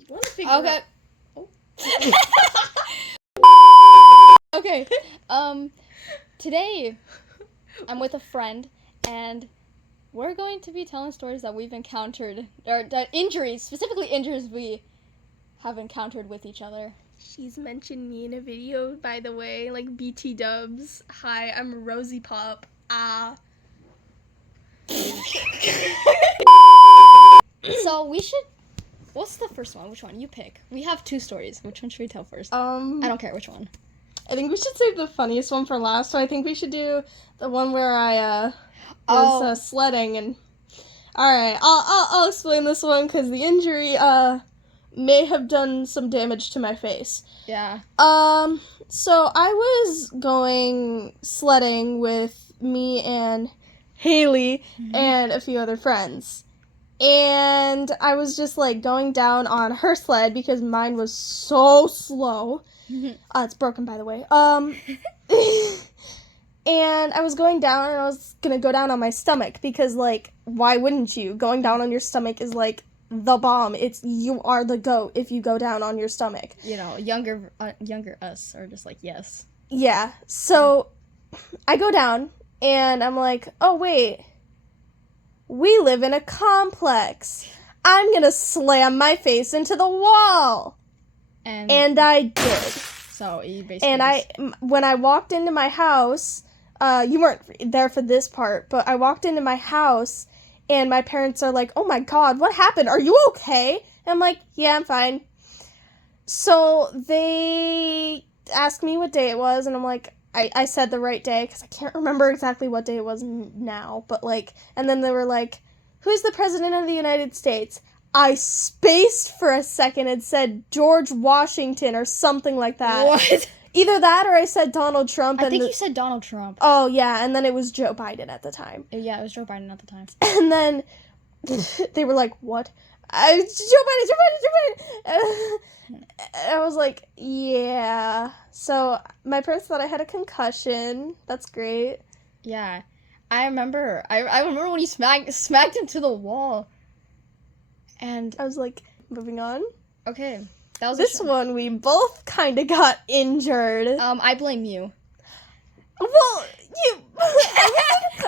You want to figure out... Okay. Today I'm with a friend, and we're going to be telling stories that we've encountered, or that injuries, specifically injuries we have encountered with each other. She's mentioned me in a video, by the way, like BT dubs. Hi, I'm Rosie Pop. So we should... What's the first one? Which one? You pick. We have 2 stories. Which one should we tell first? I don't care which one. I think we should save the funniest one for last, so I think we should do the one where I was sledding and... Alright, I'll explain this one, because the injury may have done some damage to my face. Yeah. So I was going sledding with me and Haley and a few other friends. And I was just, like, going down on her sled because mine was so slow. It's broken, by the way. And I was going down, and I was gonna go down on my stomach because, like, why wouldn't you? Going down on your stomach is, like, the bomb. You are the GOAT if you go down on your stomach. You know, younger us are just like, yes. Yeah. So I go down, and I'm like, oh, wait. We live in a complex. I'm gonna slam my face into the wall. And I did. So you basically... And when I walked into my house, you weren't there for this part, but I walked into my house, and my parents are like, oh my god, what happened? Are you okay? And I'm like, yeah, I'm fine. So they asked me what day it was, and I'm like, I said the right day, because I can't remember exactly what day it was now, but like, and then they were like, who's the president of the United States? I spaced for a second and said George Washington or something like that. What? Either that or I said Donald Trump. I think you said Donald Trump. Oh, yeah, and then it was Joe Biden at the time. Yeah, it was Joe Biden at the time. And then they were like, what? Joe Biden! I was like, yeah. So my parents thought I had a concussion. That's great. Yeah. I remember when you smacked him to the wall. And I was like, moving on. Okay. That was this one, we both kind of got injured. I blame you. Well,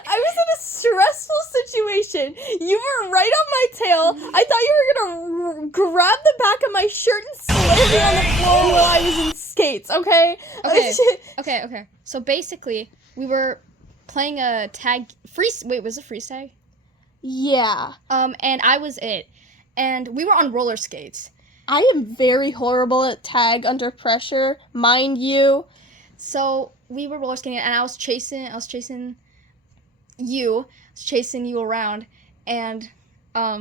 I was in a stressful situation. You were right on my tail. I thought you were gonna grab the back of my shirt and slam me on the floor while I was in skates, okay? Okay. So basically, we were playing a tag... Wait, was it freeze tag? Yeah. And I was it. And we were on roller skates. I am very horrible at tag under pressure, mind you. So we were roller skating, and I was chasing you around, and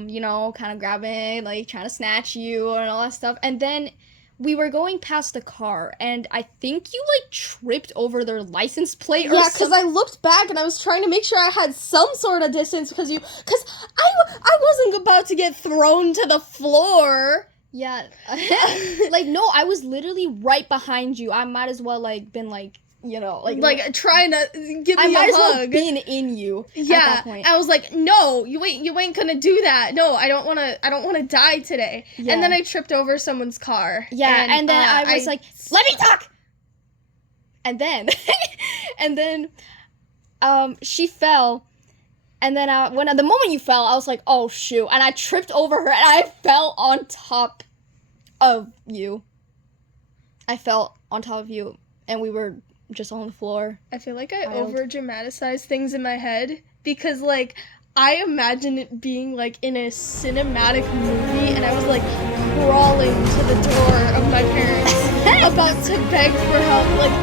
you know, kind of grabbing, like trying to snatch you and all that stuff. And then we were going past the car, and I think you like tripped over their license plate. Yeah, because I looked back and I was trying to make sure I had some sort of distance because I wasn't about to get thrown to the floor. Yeah. Like, no, I was literally right behind you. I might as well, like, been, like, you know, like trying to give me a hug. I might as well been in you at that point. I was like, no, you ain't gonna do that. No, I don't wanna die today. Yeah. And then I tripped over someone's car. Yeah, and then I was like, let me talk! And then, she fell. And then the moment you fell, I was like, oh, shoot. And I tripped over her, and I fell on top of you. And we were just on the floor. I feel like I over-dramatize things in my head, because, like, I imagine it being, like, in a cinematic movie, and I was, like, crawling to the door of my parents, about to beg for help, like,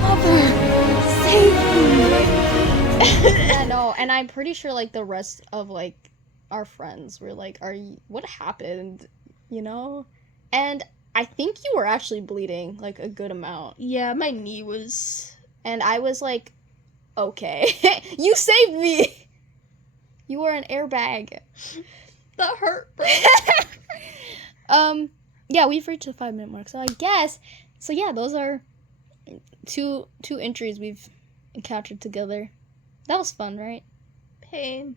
Mother, save me. Yeah, no, and I'm pretty sure, like, the rest of, like, our friends were like, what happened, you know? And I think you were actually bleeding, like, a good amount. Yeah, my knee was... And I was like, okay. You saved me! You were an airbag. That hurt, bro. Yeah, we've reached the 5-minute mark, so I guess... So, yeah, those are two injuries we've encountered together. That was fun, right? Pain.